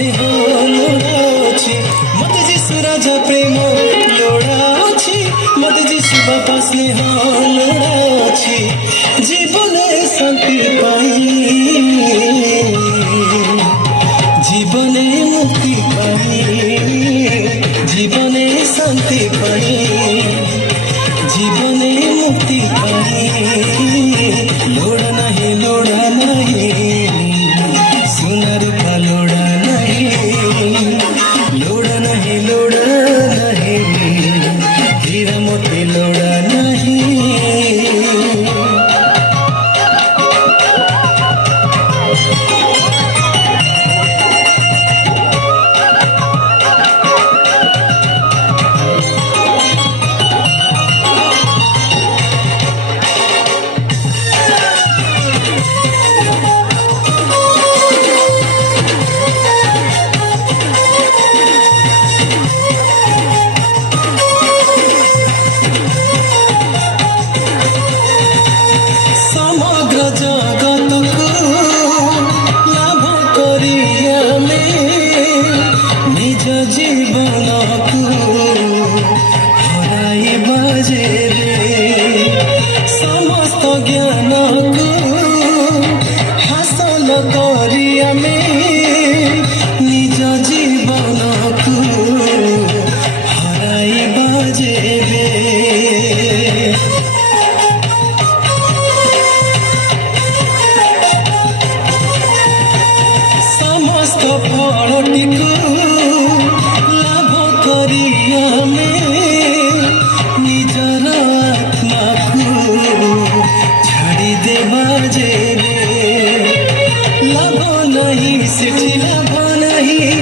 स्नेह लोड़ा अछि मते जीशु राजा प्रेम लोड़ा अछि मते जीशु बापा स्नेह लोड़ा अछि जीवने शांति पाई जीवने मुक्ति पाई जीवने शांति पाई जीवने मुक्ति पाई लोड़ा नहीं सोना रूपा लोड़ा नहीं हीरा मोती लोड़ा नहीं। समग्र जगत को लाभ करियामे निज जीवन को हराई बाजेरे समस्त ज्ञान को हासिल करियामे निज जीवन को हराई बाजेरे समस्त फलटिकु लाभ करी आमे निजर आत्मा को छाड़ी देवा जेरे लाभ नहीं सेठी लाभ नहीं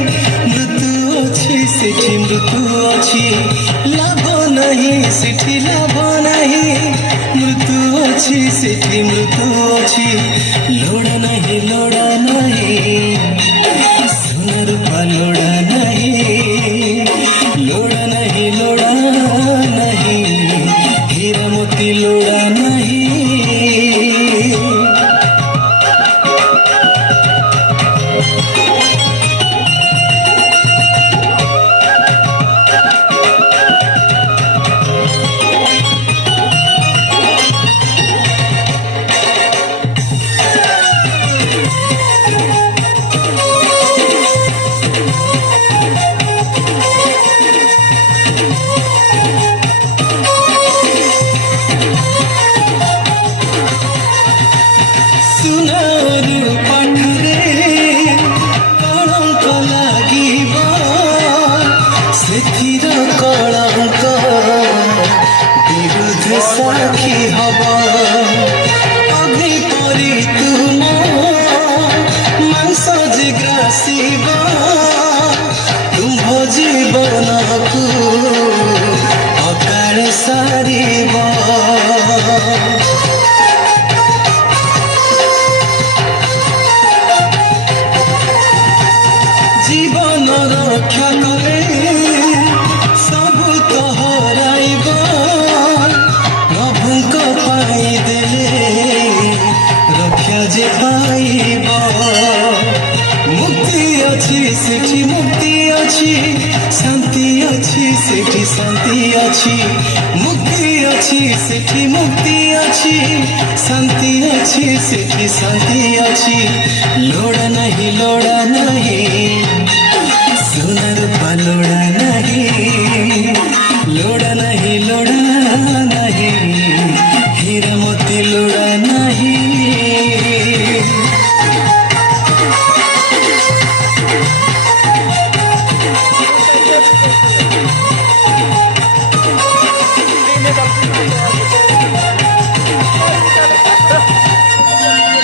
मृत्यु अच्छी सेठी मृत्यु अच्छी लाभ नहीं सेठी लाभ नहीं मृत्यु अच्छी सेठी मृत्यु अच्छी लोड़ा नहीं सोना रूपा लोड़ा नहीं हीरा मोती लोड़ा नहीं। सुनारू पाठरे कलंक लागिब सेथिर कलंक विरुद्ध साक्षी हब अग्नि परी तुम मांस जिग्रासिब तुम्भ जीवन को अकाल सारिब जीवन रक्षा करे सबु तो हराइब प्रभुक पाई देले रक्षा जे पाइब मुक्ति अच्छी सेठी मुक्ति अच्छी शांति अच्छी सेठी शांति अच्छी मुक्ति अच्छी सेठी मुक्ति अच्छी शांति अच्छी सेठी शांति अच्छी लोड़ा नहीं